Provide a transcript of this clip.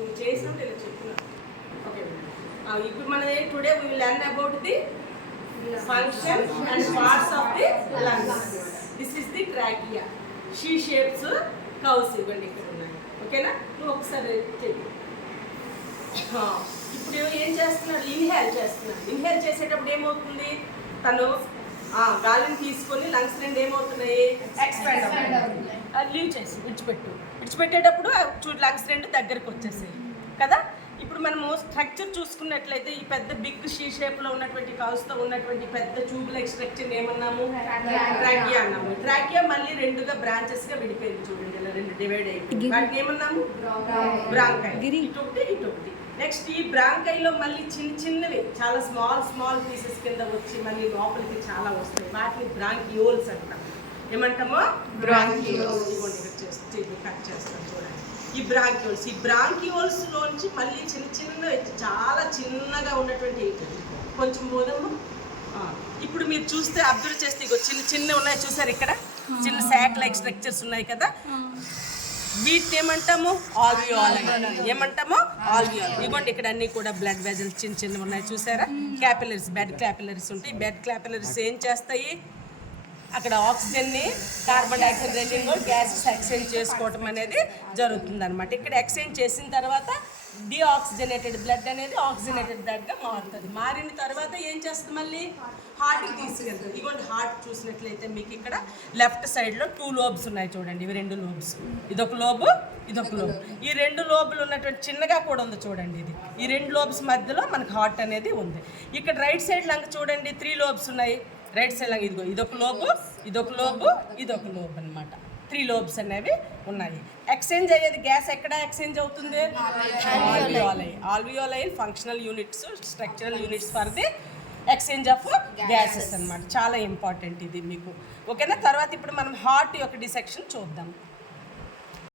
నువ్వు చేసినప్పుడు ఇలా చెప్తున్నాను. ఓకే, ఇప్పుడు మన today we will learn about the function and parts of the lungs. This is the trachea. She shapes curves ఇవ్వండి ఇక్కడ ఉన్నాయి. ఓకేనా? నువ్వు ఒకసారి చెప్పు. ఇప్పుడు ఏం చేస్తున్నాడు? ఇన్హేల్ చేస్తున్నాడు. ఇన్హేల్ చేసేటప్పుడు ఏమవుతుంది? తను గాలిని తీసుకొని లంగ్స్ రెండు ఏమవుతున్నాయి? ఎక్స్పాండ్ అవుతుంది. లీవ్ చేసి విడిచిపెట్టేటప్పుడు లంగ్స్ రెండు దగ్గరకు వచ్చేసాయి కదా. ఇప్పుడు మనము స్ట్రక్చర్ చూసుకున్నట్లయితే ఈ పెద్ద బిగ్ షీ షేప్లో ఉన్నటువంటి కౌస్తో ఉన్నటువంటి పెద్ద ట్యూబ్ లైక్ స్ట్రక్చర్ ఏమన్నాము? ట్రాకియా అన్నాము. ట్రాకియా మళ్ళీ రెండుగా బ్రాంచెస్గా విడిపోయింది చూడండి, ఇలా రెండు డివైడ్ అయిపోయింది. వాటిని ఏమన్నాము? బ్రాంకై. ఇటొకటి ఇటొకటి. నెక్స్ట్ ఈ బ్రాంకైలో మళ్ళీ చిన్నవి చాలా స్మాల్ పీసెస్ కింద వచ్చి మళ్ళీ లోపలికి చాలా వస్తాయి. వాటిని బ్రాంకియోల్స్ అంటాం. ఏమంటామో? బ్రాంకియోల్స్. కట్ చేస్తాం చూడండి. ఈ బ్రాంకియోల్స్ లోంచి మళ్ళీ చిన్న చాలా చిన్నగా ఉన్నటువంటి కొంచెం బోధము. ఇప్పుడు మీరు చూస్తే అబ్జర్వ్ చేస్తే ఇగో చిన్న ఉన్నాయి చూసారు, ఇక్కడ చిన్న శాక్ లైక్ స్ట్రక్చర్స్ ఉన్నాయి కదా. వీటిని ఏమంటాము? ఆల్వియోలై. ఏమంటాము? ఆల్వియోలై. ఇవ్వండి ఇక్కడ అన్ని కూడా బ్లడ్ వెజల్స్ చిన్న ఉన్నాయి చూసారా. క్యాపిలరీస్, బెడ్ క్యాపిలరీస్ ఉంటాయి. బెడ్ క్యాపిలరీస్ ఏం చేస్తాయి? అక్కడ ఆక్సిజన్ని, కార్బన్ డైఆక్సైడ్ రెండింటిని కూడా గ్యాసెస్ ఎక్స్చేంజ్ చేసుకోవటం అనేది జరుగుతుంది అనమాట. ఇక్కడ ఎక్స్చేంజ్ చేసిన తర్వాత డిఆక్సిజనేటెడ్ బ్లడ్ అనేది ఆక్సిజనేటెడ్ బ్లడ్గా మారుతుంది. మారిన తర్వాత ఏం చేస్తుంది? మళ్ళీ హార్ట్కి తీసుకెళ్తుంది. ఇదిగోండి హార్ట్ చూసినట్లయితే మీకు ఇక్కడ లెఫ్ట్ సైడ్లో 2 లోబ్స్ ఉన్నాయి చూడండి. ఇవి 2 లోబ్స్. ఇదొక లోబు, ఇదొక లోబు. ఈ 2 లోబులు ఉన్నటువంటి చిన్నగా కూడా ఉంది చూడండి. ఇది ఈ 2 లోబ్స్ మధ్యలో మనకు హార్ట్ అనేది ఉంది. ఇక్కడ రైట్ సైడ్ లంక చూడండి 3 లోబ్స్ ఉన్నాయి. రైట్ సైడ్ లంక ఇదిగో ఇదొక లోబు, ఇదొక లోబు, ఇదొక లోబు అనమాట. 3 లోబ్స్ అనేవి ఉన్నాయి. ఎక్స్చేంజ్ అయ్యేది గ్యాస్ ఎక్కడ ఎక్స్చేంజ్ అవుతుంది? Alveoli. Alveoli functional units, structural units for the exchange of gases అనమాట. చాలా ఇంపార్టెంట్ ఇది మీకు. ఓకేనా? తర్వాత ఇప్పుడు మనం హార్ట్ యొక్క డిసెక్షన్ చూద్దాం.